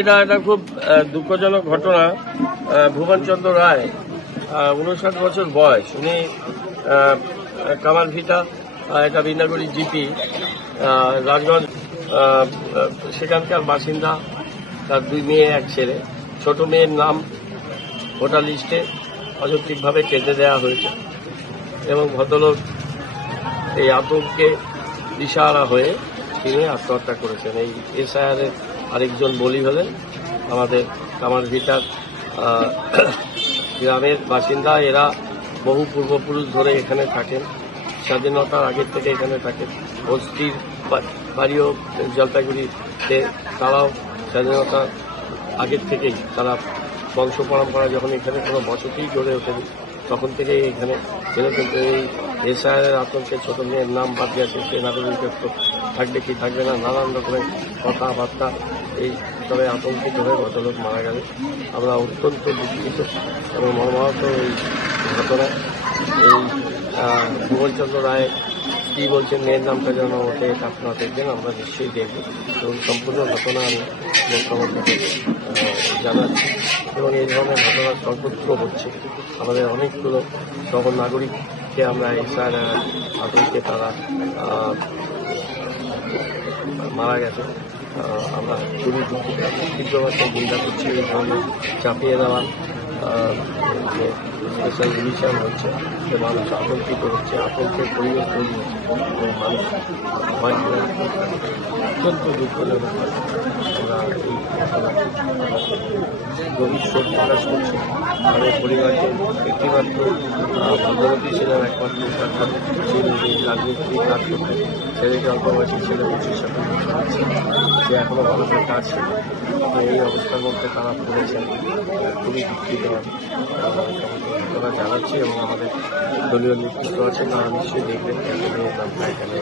এটা একটা খুব দুঃখজনক ঘটনা। ভুবনচন্দ্র রায় 59 বছর বয়স, উনি কামারভিটা, এটা বিনাগরী জিপি, রাজগঞ্জ, সেখানকার বাসিন্দা। তার 2 মেয়ে 1 ছেলে। ছোট মেয়ের নাম ভোটার লিস্টে অযৌক্তিকভাবে কেটে দেওয়া হয়েছে এবং ভদ্রলোক এই আতঙ্কে দিশাহারা হয়ে তিনি আত্মহত্যা করেছেন। এই এসআইআর এর আরেকজন বলি হলেন আমাদের কামারভিটার গ্রামের বাসিন্দা। এরা বহু পূর্বপুরুষ ধরে এখানে থাকেন, স্বাধীনতার আগের থেকে এখানে থাকেন। বস্তির বাড়িও জলপাইগুড়িতে, তারাও স্বাধীনতার আগের থেকেই তারা বংশ পরম্পরা যখন এখানে কোনো বসতি গড়ে ওঠেনি তখন থেকেই এখানে ছিল। কিন্তু এই এসআইআর আতঙ্কে ছোট মেয়ের নাম বাদ দিয়েছে, সে নাগরিকত্ব থাকবে কি থাকবে না, নানান রকমের কথাবার্তা এই তবে আতঙ্কিত হয়ে ভদ্রলোক মারা গেল। আমরা অত্যন্ত দুঃখিত এবং মর্মাহত এই ঘটনা। এই ভুবনচন্দ্র রায় কী বলছেন, মেয়ের নামটা যেন ওঠে আপনারা দেখবেন, আমরা নিশ্চয়ই দেখব এবং সম্পূর্ণ ঘটনা আমি মুখ্যমন্ত্রীকে জানাচ্ছি। এবং এই ধরনের ঘটনা সর্বত্র হচ্ছে। আমাদের অনেকগুলো শহর নাগরিককে আমরা এসআইআর আতঙ্কে তারা মারা গেছে। আমরা খুবই তীব্রভাবে নিন্দা করছি এই ধরনের চাপিয়ে দেওয়া যে স্পেশাল ডিভিশন হচ্ছে, যে মানুষ আতঙ্কিত হচ্ছে, আতঙ্কের পরিবেশ তৈরি হচ্ছে এবং মানুষ ভয় অত্যন্ত দুঃখজনক। আমরা এই গভীর শোক প্রকাশ করছি। আমাদের পরিবারকে একটিমাত্র ভদ্রমতী ছিলেন, একমাত্র রাজনীতি কাজ করতেন। ছেলেকে অল্প বয়সী ছেলে 25 আছে, যে এখনও মানুষের কাজ ছিল। এই অবস্থার মধ্যে তারা পড়েছেন, খুবই দুঃখিত ঘটনা জানাচ্ছি এবং আমাদের দলীয় নেতৃত্ব আছে, তারা নিশ্চয়ই দেখবেন এখানে নামটা এখানে।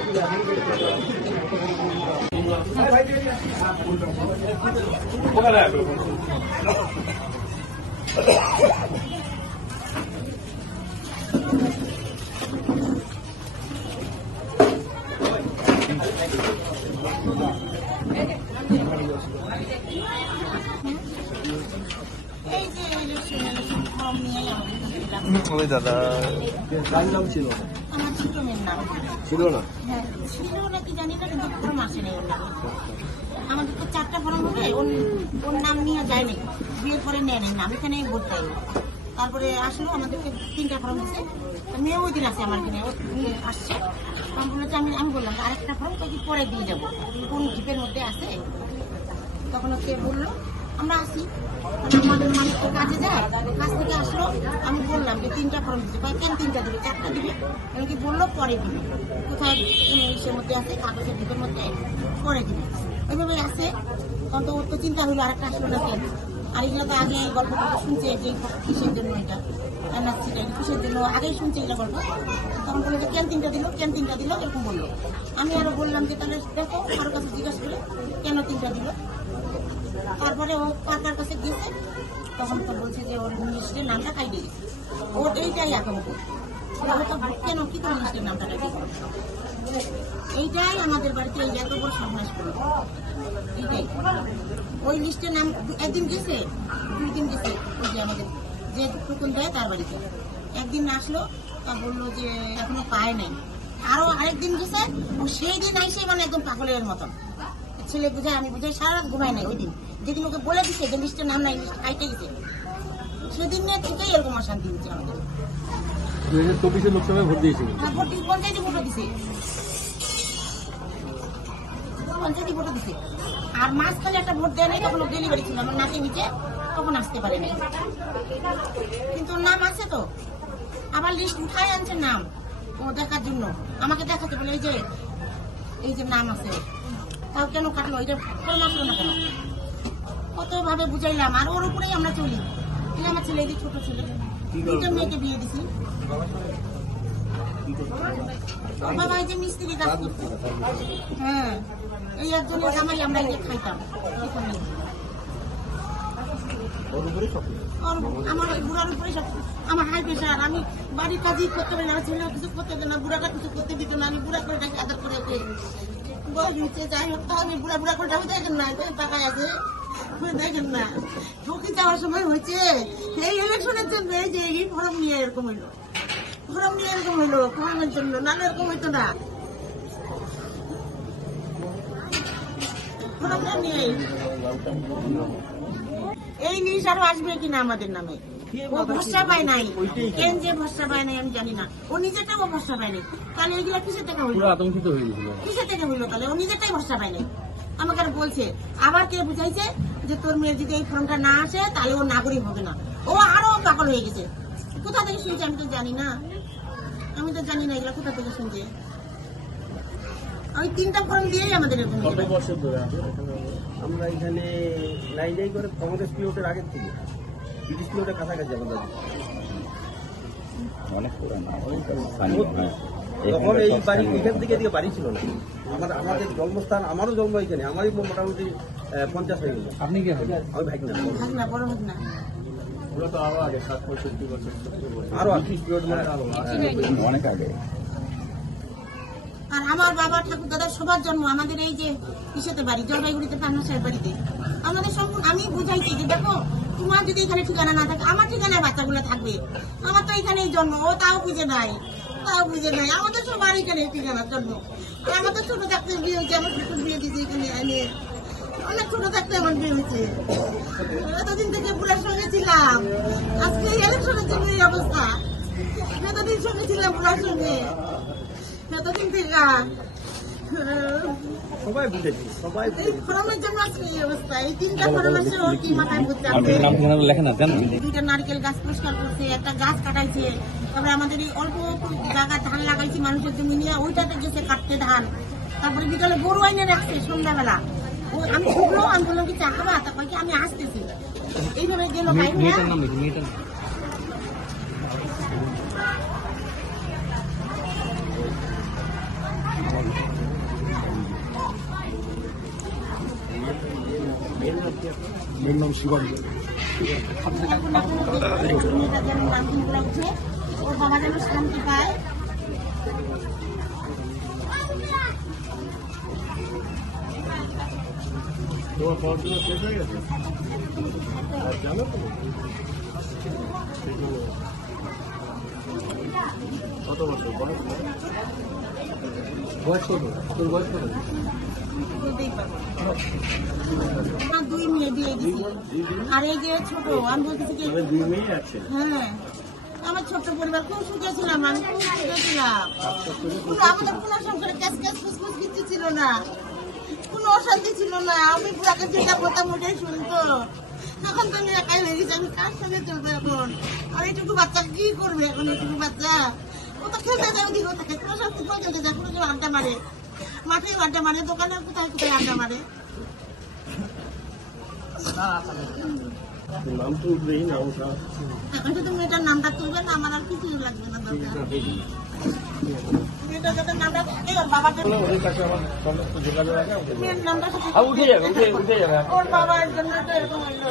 ওই দাদা নাম ছিল, আমার ছোট মেয়ের নাম ছিল না, হ্যাঁ ছিল নাকি জানি না, কিন্তু ফর্ম আসেনি ওর নাম। আমাদের তো 4টা ফর্ম হবে, ওর নাম নিয়ে যায়নি, বিয়ের পরে নেয়নি নাম, এখানে ভোট দেয়। তারপরে আসলো, আমাদেরকে 3টা ফর্ম দিচ্ছে। মেয়ে ওই দিন আসে আমার কিনে, আসছে ফর্ম বলেছে। আমি বললাম আরেকটা ফর্ম কি পরে দিয়ে যাবো, কোন জিপের মধ্যে আছে। তখন ওকে বললো আমরা আসি, আমাদের মানুষ তো কাজে যায়, কাজ থেকে আসলো। আমি বললাম যে 3টা ফর্ম দিচ্ছে, কেন 3টা দিবে, 4টা দিবে, এমনকি বললো পরে দিবে, কোথায় ইসের মধ্যে আছে, কাগজের ভিতর মধ্যে পরে দিবে, ওইভাবে আসে। তখন তো ওর তো চিন্তা হইলো আরেকটা আসলো না কেন। আর এগুলো তো আগে গল্প করতে শুনছে যে কিসের জন্য এটা এনআরসিটা কিসের জন্য আগেই শুনছে এগুলো গল্প। তখন বললো যে কেন 3টা দিল, কেন 3টা দিল, এরকম বললো। আমি আরো বললাম যে তাহলে দেখো কারোর কাছে জিজ্ঞাসা করে কেন 3টা দিল। তারপরে ও কার কাছে গেছে, তখন তো বলছে যে ওর লিস্টের নামটা কাইটে গেছে। ওর এইটাই আতঙ্ক, তো কেন কি করে লিস্টের নামটা কাইটে গেছে। এইটাই আমাদের বাড়িতে এই এত বড় সর্বনাশ করলো। এইটাই ওই লিস্টের নাম একদিন গেছে, 2 দিন গেছে, ওই যে আমাদের যে টুকুন দেয় তার বাড়িতে একদিন আসলো, তা বললো যে এখনো পায় নাই। আরো আরেকদিন গেছে, ও সেই দিন আইসে মানে একদম পাগলের মতন ছেলে বুঝায়, আমি বুঝাই, সারা রাত ঘুমাই নাই। ওই দিন যেদিন ওকে বলে দিচ্ছে যে লিস্টের নাম নাই, লিস্ট কাইটে গেছে, সেদিন থেকেই এরকম অশান্তি হচ্ছে আমাদের। 2024 লোকসভায় ভোট দিয়েছিল, পঞ্চায়েতে ভোটও দিছে, পঞ্চায়েতে ভোটও দিছে। আর মাঝখানে একটা ভোট দেয় নাই, তখন ডেলিভারি ছিল আমার নাতি নিচে, তখন আসতে পারে নাই। কিন্তু নাম আছে তো, আবার লিস্ট উঠাই আনছে নাম ও দেখার জন্য, আমাকে দেখাতে বলে এই যে নাম আছে, তাও কেন কাটলো, এটা ফর্ম আসলো না কেন, কতভাবে বুঝাইলাম। আর ওর উপরেই আমরা চলি। আমার ছেলে, এই যে ছোট ছেলে, 2টা মেয়েকে বিয়ে দিছি। বাবা এই যে মিস্ত্রি কাজ করতো, হ্যাঁ এই একজনের জামাই আমরা এই যে খাইতাম। আমার বুড়ার উপরে সব, আমার হাই প্রেশার, আমি বাড়ির কাজই করতে পারি না, ছেলে কিছু করতে দিত না, বুড়াটা কিছু করতে দিত না। আমি বুড়া করে আদর করে বয়স হচ্ছে, যাই হোক, আমি বুড়া করে যাবো, না টাকায় আছে দেখেন না ঢুকে যাওয়ার সময় হয়েছে এই ইলেকশনের জন্য এই যে এই ফর্ম নিয়ে এরকম হইলো, ফর্ম নিয়ে এরকম হইলো ফর্মের জন্য, নাহলে এরকম হইতো না। ফর্মটা নিয়ে এই নিউজ আরো আসবে কিনা আমাদের নামে, ও ভরসা পায় নাই, কেন যে ভরসা পায় নাই আমি জানি না, ও নিজেরটাও ভরসা পায় নাই। তাহলে এইগুলা কিসের টাকা হইলো, আতঙ্কিত হয়ে গেছিল। কিসের থেকে হইলো? তাহলে ও নিজেরটাই ভরসা পায় নাই। আমাকে আর বলছে, আবার কে বুঝাইছে যে তোর মেয়ের যদি এই ফর্মটা না আসে তাহলে ও নাগরিক হবে না। ও আরো পাগল হয়ে গেছে। কোথা থেকে শুনছে আমি তো জানি না, আমি তো জানি না এগুলো কোথা থেকে শুনছে। ওই 3টা ফর্ম দিয়েই আমাদের এরকম হয়ে গেল। বছর ধরে আমরা এখানে লাইন করে কংগ্রেস পিরিয়ডের আগের থেকে ব্রিটিশ পিরিয়ডের কাছাকাছি আমাদের অনেক পুরানো তখন এই বাড়ি এখান থেকে এদিকে বাড়ি ছিল না। আমাদের জন্মস্থান, আমারও জন্ম এখানে, আমারই মোটামুটি 50 হয়ে গেল। আপনি কি হবেন? আমি ভাগ না ভাগনা, বড় ভাগনা। ওগুলো তো আরো আগে 60-65 বছর আরো ব্রিটিশ পিরিয়ড মানে অনেক আগে। আর আমার বাবা ঠাকুর দাদা সবার জন্ম আমাদের এই যে ইসেতে বাড়ি, জলপাইগুড়িতে পান্না সাহেব বাড়িতে। আমাদের সম্পূর্ণ আমি বুঝাইছি যে দেখো তোমার যদি এখানে ঠিকানা না থাকে আমার ঠিকানায় বাচ্চাগুলো থাকবে, আমার তো এখানেই জন্ম, ও তাও বুঝে নাই, তাও বুঝে নাই। আমাদের সবার এখানে ঠিকানার জন্ম। আর আমাদের ছোট থাকতে বিয়ে হয়েছে, আমার ছোট বিয়ে দিয়েছে এখানে এনে, অনেক ছোট থাকতে আমার বিয়ে হয়েছে। এতদিন থেকে বুড়ার সঙ্গে ছিলাম, আজকে ইলেকশনের জন্য এই অবস্থা। এতদিন সঙ্গে ছিলাম বুড়ার সঙ্গে, এতদিন থেকে সবাই বুঝেছি, সবাই এই ফর্মের জন্য আজকে এই অবস্থা। এই 3টা ফর্ম আছে, ওর কি মাথায় বুঝতে আপনার নাম ঠিকানা লেখেন না জানেন? 2টা নারকেল গাছ পরিষ্কার করছে, একটা গাছ কাটাইছে, তারপরে আমাদের এই অল্প জায়গা ধান লাগাইছি মানুষের জমি নিয়ে, ওইটাতে গেছে কাটতে ধান। তারপরে বিকালে গরু আইনে রাখছে সন্ধ্যাবেলা। ও আমি ঢুকলো, আমি বললাম কি চা খাবা? তারপরে কি আমি আসতেছি, এইভাবে গেল মেয়েটার নাম লিখুন, মেয়েটার নাম। মেয়ের নাম শিবানী। মেয়েটা যেন রামদিনগুলো উঠে, ওর বাবা যেন শান্তি পায়। তোমার পড়াশোনা শেষ হয়ে গেছে? জানো তো কত বছর বয়স? বয়স কত? তোর বয়স কত? বলতেই পারবো না। আমার 2 মেয়ে দিয়ে দিছি, আর এই যে ছোট, আমি বলতেছি কি 2 মেয়ে আছে। হ্যাঁ, আমার ছোট্ট পরিবার, খুব সুখে ছিলাম, আমি খুব সুখে ছিলাম। কিন্তু আমাদের কোনো সংসারে ক্যাশ ক্যাশ ফুসফুস কিছু ছিল না, কোনো অশান্তি ছিল না। আমি বুড়াকে যেটা বলতাম ওটাই শুনতো। এখন তো আমি একাই হয়ে গেছি, আমি কার সঙ্গে চলবো এখন? আর এইটুকু বাচ্চা কি করবে এখন? এইটুকু বাচ্চা ও তো খেলতে যায়, ওদিকে ওদিকে কোনো সব কোথাও খেলতে যায়, কোনো কেউ আড্ডা মারে, মাঠে আড্ডা মারে, দোকানে কোথায় কোথায় আড্ডা মারে। নাম তো উঠবেই না ওটা। এখন শুধু মেয়েটার নামটা তুলবে না, আমার আর কিছু লাগবে না দরকার। মেয়েটার যাতে নামটা থাকে, ওর বাবাকে ওদের কাছে আমার সমস্ত যোগাযোগ আছে। মেয়ের নামটা সাথে উঠে যাবে, উঠে যাবে। ওর বাবার জন্য তো এরকম হইলো।